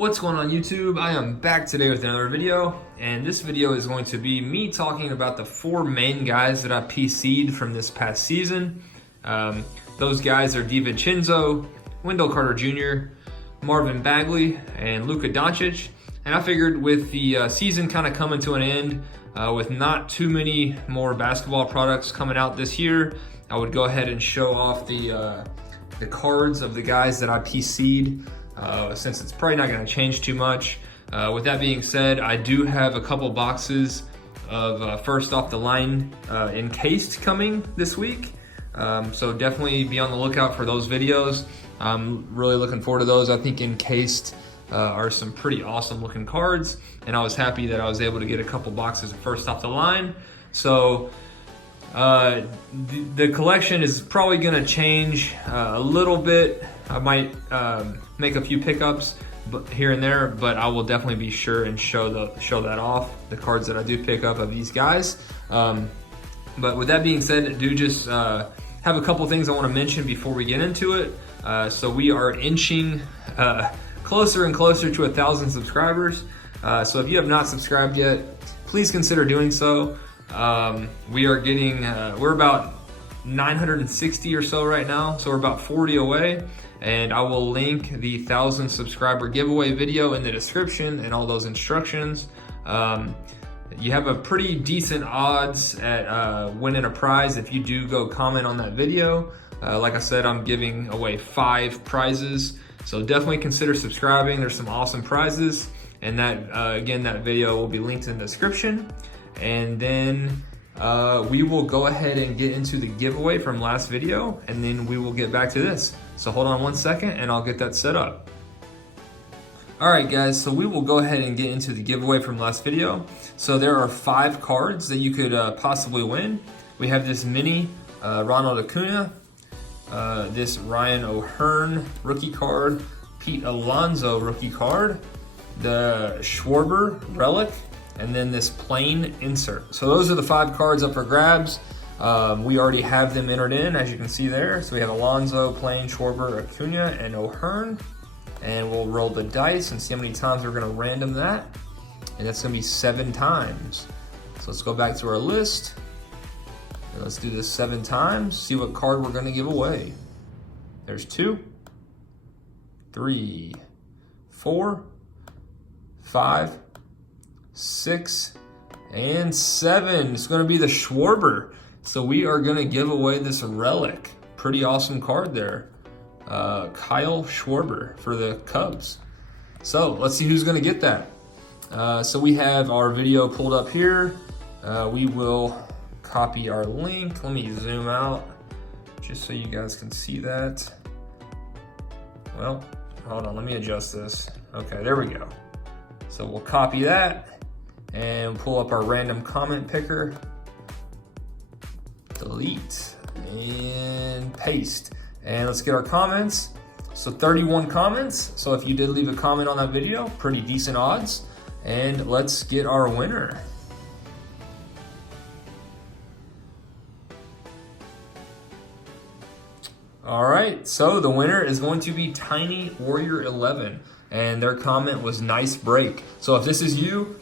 What's going on YouTube? I am back today with another video, and this video is going to be me talking about the four main guys that I PC'd from this past season. Those guys are DVincenzo, Wendell Carter Jr., Marvin Bagley, and Luka Doncic. And I figured with the season kind of coming to an end, with not too many more basketball products coming out this year, I would go ahead and show off the cards of the guys that I PC'd. Since it's probably not going to change too much. With that being said, I do have a couple boxes of first off the line encased coming this week. So definitely be on the lookout for those videos. I'm really looking forward to those. I think encased are some pretty awesome looking cards, and I was happy that I was able to get a couple boxes of first off the line. So the collection is probably going to change a little bit. I might make a few pickups here and there, but I will definitely be sure and show that off, the cards that I do pick up of these guys. But with that being said, I do just have a couple things I want to mention before we get into it. So we are inching closer and closer to 1,000 subscribers. So if you have not subscribed yet, please consider doing so. We are getting, we're about 960 or so right now, so we're about 40 away. And I will link the 1,000 subscriber giveaway video in the description and all those instructions. You have a pretty decent odds at winning a prize if you do go comment on that video. Like I said, I'm giving away 5 prizes, so definitely consider subscribing. There's some awesome prizes, and that again, that video will be linked in the description. And then we will go ahead and get into the giveaway from last video, and then we will get back to this. So hold on one second and I'll get that set up. All right guys, so we will go ahead and get into the giveaway from last video. So there are 5 cards that you could possibly win. We have this mini Ronald Acuna, this Ryan O'Hearn rookie card, Pete Alonso rookie card, the Schwarber relic, and then this plain insert. So those are the 5 cards up for grabs. We already have them entered in, as you can see there. So we have Alonso, Plain, Schwarber, Acuna, and O'Hearn. And we'll roll the dice and see how many times we're gonna random that. And that's gonna be 7 times. So let's go back to our list. And let's do this 7 times, see what card we're gonna give away. There's 2, 3, 4, 5, 6, and 7. It's gonna be the Schwarber. So we are gonna give away this relic. Pretty awesome card there. Kyle Schwarber for the Cubs. So let's see who's gonna get that. So we have our video pulled up here. We will copy our link. Let me zoom out just so you guys can see that. Well, hold on, let me adjust this. Okay, there we go. So we'll copy that and pull up our random comment picker. Delete and paste. And let's get our comments. So 31 comments. So if you did leave a comment on that video, pretty decent odds. And let's get our winner. All right, so the winner is going to be Tiny Warrior 11. And their comment was nice break. So if this is you,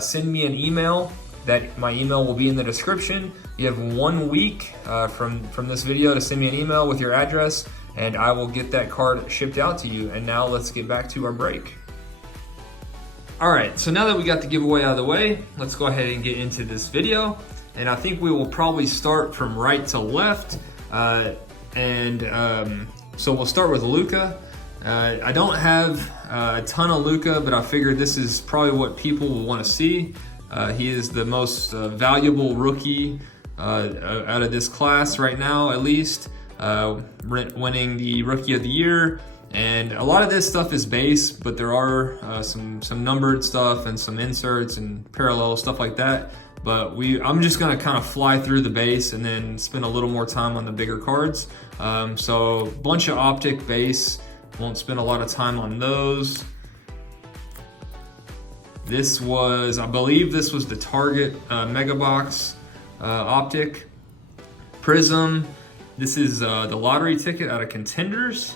send me an email. That my email will be in the description. You have 1 week from this video to send me an email with your address, and I will get that card shipped out to you. And now let's get back to our break. All right, so now that we got the giveaway out of the way, let's go ahead and get into this video. And I think we will probably start from right to left. So we'll start with Luka. I don't have a ton of Luka, but I figured this is probably what people will want to see. He is the most valuable rookie out of this class right now, at least, winning the Rookie of the Year. And a lot of this stuff is base, but there are some numbered stuff and some inserts and parallel stuff like that. But I'm just gonna kind of fly through the base and then spend a little more time on the bigger cards. So bunch of optic base, won't spend a lot of time on those. This was, I believe this was the Target Mega Box optic. Prism, this is the lottery ticket out of Contenders.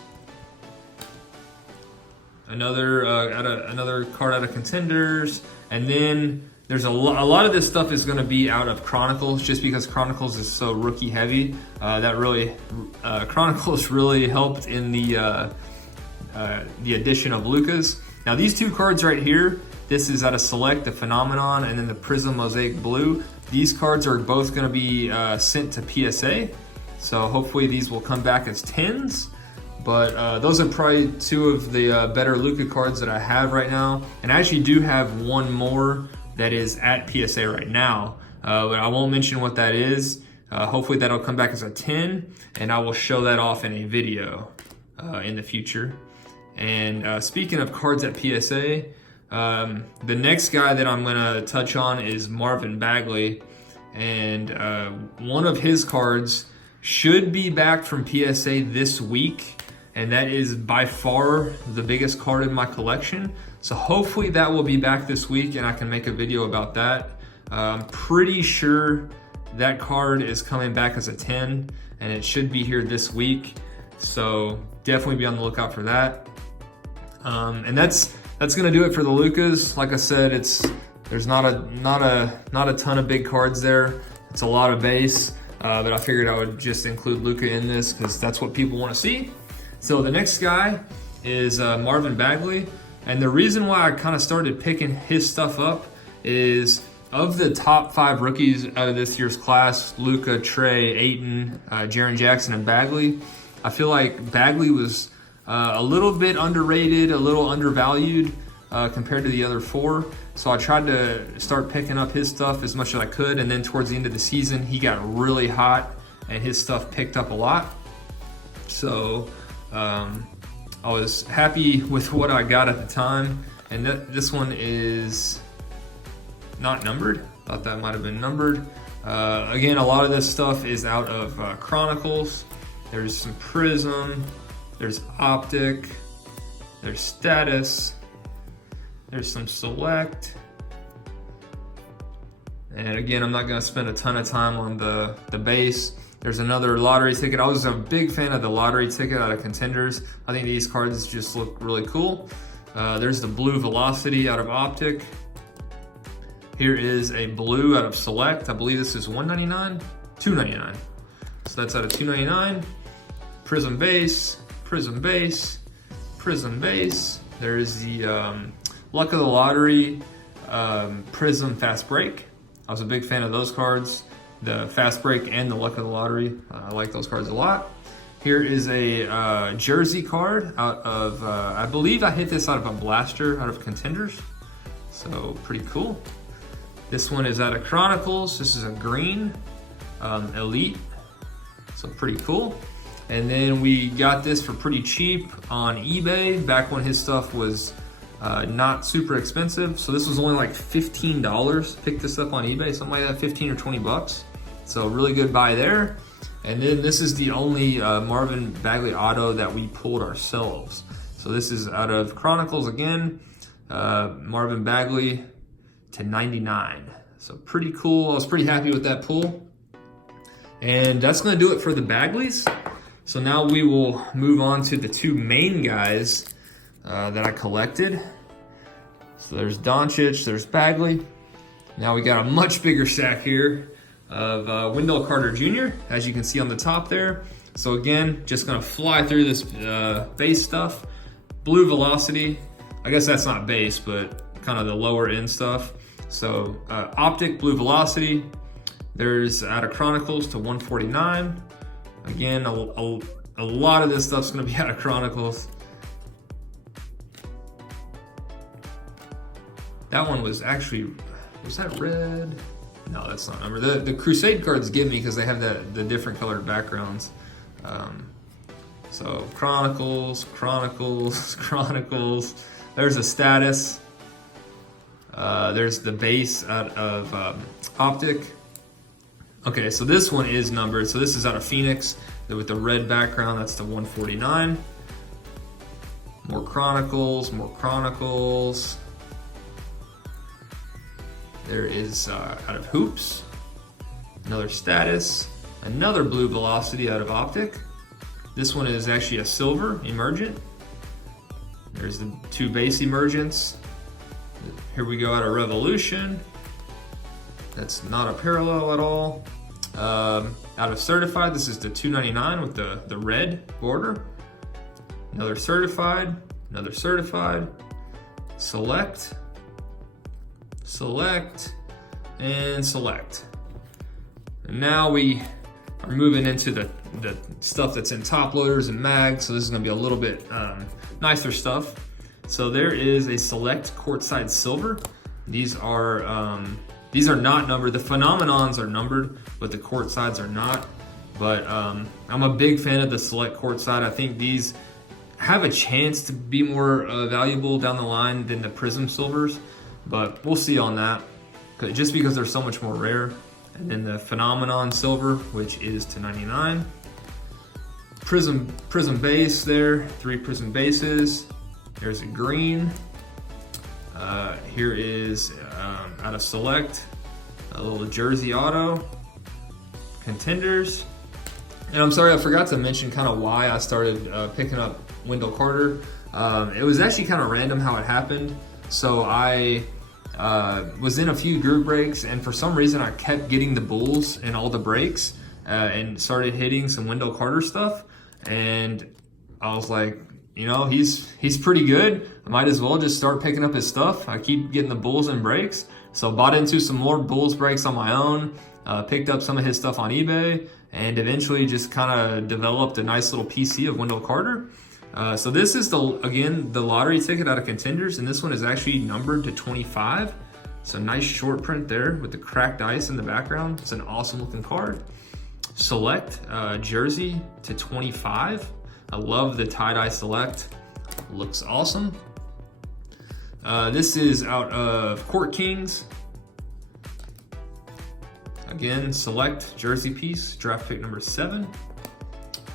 another card out of Contenders, and then there's a lot of this stuff is going to be out of Chronicles, just because Chronicles is so rookie heavy. Chronicles really helped in the addition of Luka's. Now these two cards right here, this is out of Select, the Phenomenon, and then the Prism Mosaic Blue. These cards are both going to be sent to PSA, so hopefully these will come back as 10s. But those are probably two of the better Luka cards that I have right now. And I actually do have one more that is at PSA right now, but I won't mention what that is. Hopefully that'll come back as a 10, and I will show that off in a video in the future. And speaking of cards at PSA, the next guy that I'm gonna touch on is Marvin Bagley, and one of his cards should be back from PSA this week, and that is by far the biggest card in my collection. So hopefully that will be back this week and I can make a video about that. I'm pretty sure that card is coming back as a 10, and it should be here this week. So definitely be on the lookout for that. And that's gonna do it for the Lukas. Like I said, there's not a ton of big cards there. It's a lot of base, but I figured I would just include Luka in this because that's what people want to see. So the next guy is Marvin Bagley, and the reason why I kind of started picking his stuff up is of the top 5 rookies out of this year's class: Luka, Trey, Ayton, Jaren Jackson, and Bagley. I feel like Bagley was a little bit underrated, a little undervalued compared to the other 4. So I tried to start picking up his stuff as much as I could, and then towards the end of the season, he got really hot and his stuff picked up a lot. So I was happy with what I got at the time, and this one is not numbered. Thought that might have been numbered. Again, a lot of this stuff is out of Chronicles. There's some Prism, there's Optic, there's Status, there's some Select. And again, I'm not gonna spend a ton of time on the base. There's another lottery ticket. I was a big fan of the lottery ticket out of Contenders. I think these cards just look really cool. There's the Blue Velocity out of Optic. Here is a blue out of Select. I believe this is $199, $299. So that's out of $299. Prism Base, Prism Base, Prism Base. There's the Luck of the Lottery Prism Fast Break. I was a big fan of those cards. The Fast Break and the Luck of the Lottery. I like those cards a lot. Here is a jersey card out of, I believe I hit this out of a blaster out of Contenders. So pretty cool. This one is out of Chronicles. This is a green Elite. So pretty cool. And then we got this for pretty cheap on eBay back when his stuff was not super expensive. So this was only like $15. Picked this up on eBay, something like that, 15 or 20 bucks. So really good buy there. And then this is the only Marvin Bagley auto that we pulled ourselves. So this is out of Chronicles again, Marvin Bagley to 99. So pretty cool. I was pretty happy with that pull. And that's gonna do it for the Bagleys. So now we will move on to the 2 main guys that I collected. So there's Doncic, there's Bagley. Now we got a much bigger stack here of Wendell Carter Jr., as you can see on the top there. So again, just gonna fly through this base stuff. Blue Velocity, I guess that's not base, but kind of the lower end stuff. So Optic, Blue Velocity. There's out of Chronicles to 149. Again, a lot of this stuff's gonna be out of Chronicles. That one was actually, was that red? No, that's not number. The Crusade cards give me because they have the different colored backgrounds. So Chronicles, Chronicles, Chronicles. There's a Status. There's the base out of Optic. Okay, so this one is numbered. So this is out of Phoenix with the red background. That's the 149. More Chronicles, more Chronicles. There is out of Hoops, another Status, another Blue Velocity out of Optic. This one is actually a silver emergent. There's the 2 base emergents. Here we go out of Revolution. That's not a parallel at all. Out of Certified, this is the 299 with the red border. Another Certified, another Certified. Select, select, and select. And now we are moving into the stuff that's in top loaders and mags, so this is gonna be a little bit nicer stuff. So there is a Select Courtside Silver. These are not numbered. The Phenomenons are numbered, but the Courtsides are not. But I'm a big fan of the Select Courtside. I think these have a chance to be more valuable down the line than the Prism Silvers, but we'll see on that, just because they're so much more rare. And then the Phenomenon Silver, which is $2.99. Prism base there, 3 Prism bases. There's a green. Here is out of Select, a little Jersey Auto. Contenders. And I'm sorry, I forgot to mention kind of why I started picking up Wendell Carter. It was actually kind of random how it happened. So I was in a few group breaks, and for some reason I kept getting the Bulls in all the breaks and started hitting some Wendell Carter stuff. And I was like, you know, he's pretty good. I might as well just start picking up his stuff. I keep getting the Bulls in breaks. So bought into some more Bulls breaks on my own, picked up some of his stuff on eBay, and eventually just kind of developed a nice little PC of Wendell Carter. So this is, again, the lottery ticket out of Contenders, and this one is actually numbered to 25. So nice short print there with the cracked ice in the background. It's an awesome looking card. Select Jersey to 25. I love the tie-dye Select. Looks awesome. This is out of Court Kings. Again, Select Jersey piece, draft pick number 7.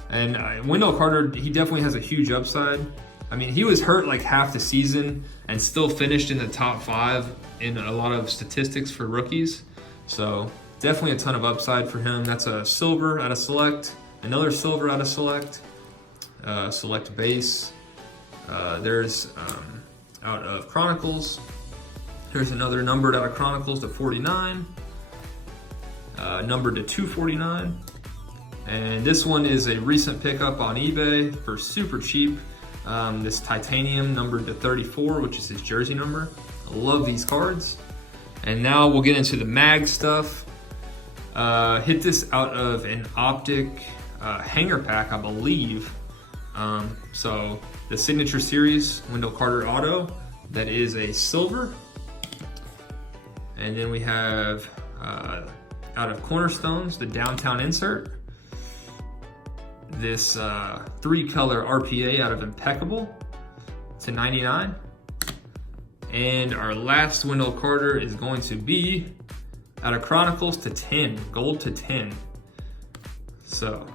And Wendell Carter, he definitely has a huge upside. I mean, he was hurt like half the season and still finished in the top 5 in a lot of statistics for rookies. So definitely a ton of upside for him. That's a silver out of Select, another silver out of Select, Select base. There's out of Chronicles. Here's another numbered out of Chronicles to 49, numbered to 249. And this one is a recent pickup on eBay for super cheap. This titanium numbered to 34, which is his jersey number. I love these cards. And now we'll get into the mag stuff. Hit this out of an Optic hanger pack, I believe. So the Signature Series Wendell Carter Auto, that is a silver. And then we have out of Cornerstones, the Downtown insert. This 3-color RPA out of Impeccable to 99. And our last Wendell Carter is going to be out of Chronicles to 10, gold to 10. So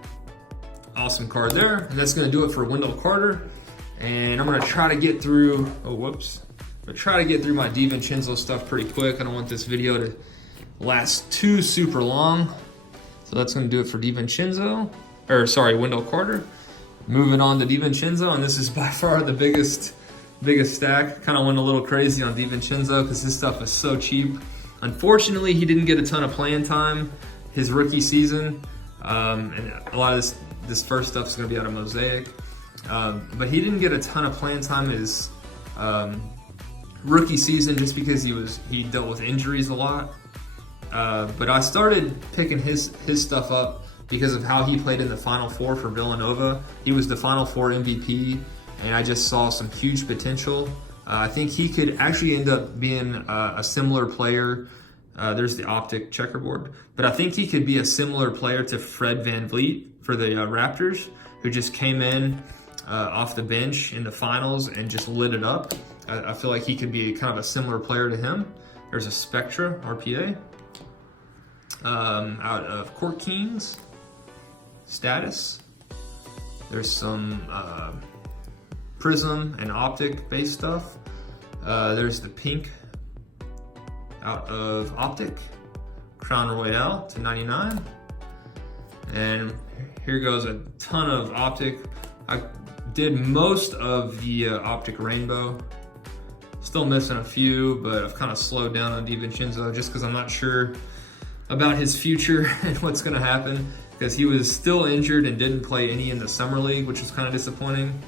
awesome card there. And that's gonna do it for Wendell Carter. And I'm gonna try to get through, I'm gonna try to get through my DVincenzo stuff pretty quick. I don't want this video to last too super long. So that's gonna do it for Wendell Carter. Moving on to DVincenzo, and this is by far the biggest stack. Kind of went a little crazy on DVincenzo because his stuff is so cheap. Unfortunately, he didn't get a ton of playing time his rookie season, and a lot of this first stuff is going to be out of Mosaic. But he didn't get a ton of playing time his rookie season just because he dealt with injuries a lot. But I started picking his stuff up because of how he played in the Final Four for Villanova. He was the Final Four MVP, and I just saw some huge potential. I think he could actually end up being a similar player. There's the Optic checkerboard. But I think he could be a similar player to Fred VanVleet for the Raptors, who just came in off the bench in the finals and just lit it up. I feel like he could be kind of a similar player to him. There's a Spectra RPA out of Court Kings. Status. There's some Prism and Optic based stuff. There's the pink out of Optic, Crown Royale to 99. And here goes a ton of Optic. I did most of the Optic Rainbow. Still missing a few, but I've kind of slowed down on DVincenzo just because I'm not sure about his future and what's going to happen, because he was still injured and didn't play any in the summer league, which was kind of disappointing.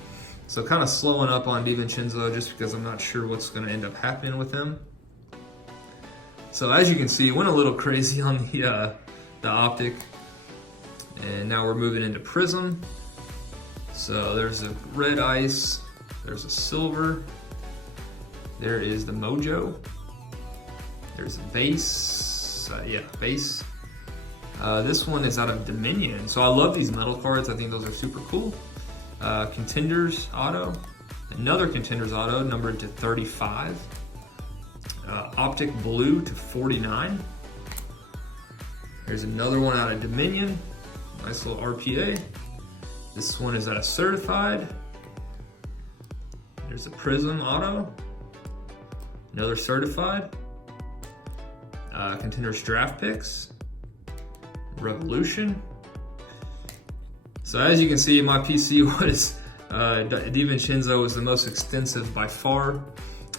So kind of slowing up on DVincenzo just because I'm not sure what's going to end up happening with him. So as you can see, went a little crazy on the Optic, and now we're moving into Prism. So there's a red ice, there's a silver, there is the Mojo, there's a base, base. This one is out of Dominion. So I love these metal cards, I think those are super cool. Contenders Auto, another Contenders Auto numbered to 35. Optic Blue to 49. There's another one out of Dominion, nice little RPA. This one is out of Certified. There's a Prism Auto, another Certified. Contenders Draft Picks, Revolution. So as you can see, my PC was, DVincenzo was the most extensive by far.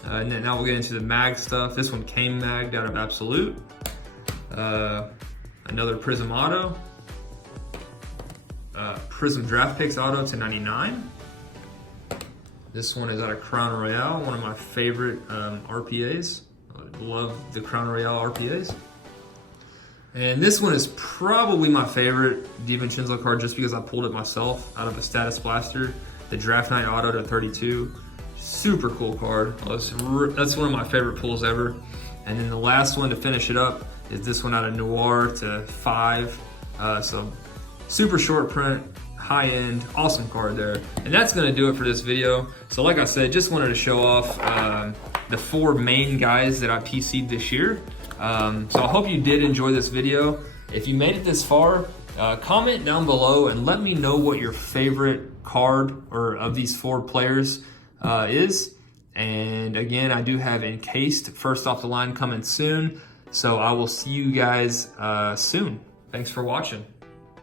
Now we'll get into the mag stuff. This one came magged out of Absolute. Another Prism Auto. Prism Draft Picks Auto to 99. This one is out of Crown Royale, one of my favorite RPAs. I love the Crown Royale RPAs. And this one is probably my favorite DVincenzo card just because I pulled it myself out of a Status Blaster. The Draft Night Auto to 32. Super cool card. That's one of my favorite pulls ever. And then the last one to finish it up is this one out of Noir to 5. So super short print, high end, awesome card there. And that's gonna do it for this video. So like I said, just wanted to show off the 4 main guys that I PC'd this year. So I hope you did enjoy this video. If you made it this far, comment down below and let me know what your favorite card or of these 4 players is. And again, I do have Encased first off the line coming soon. So I will see you guys soon. Thanks for watching.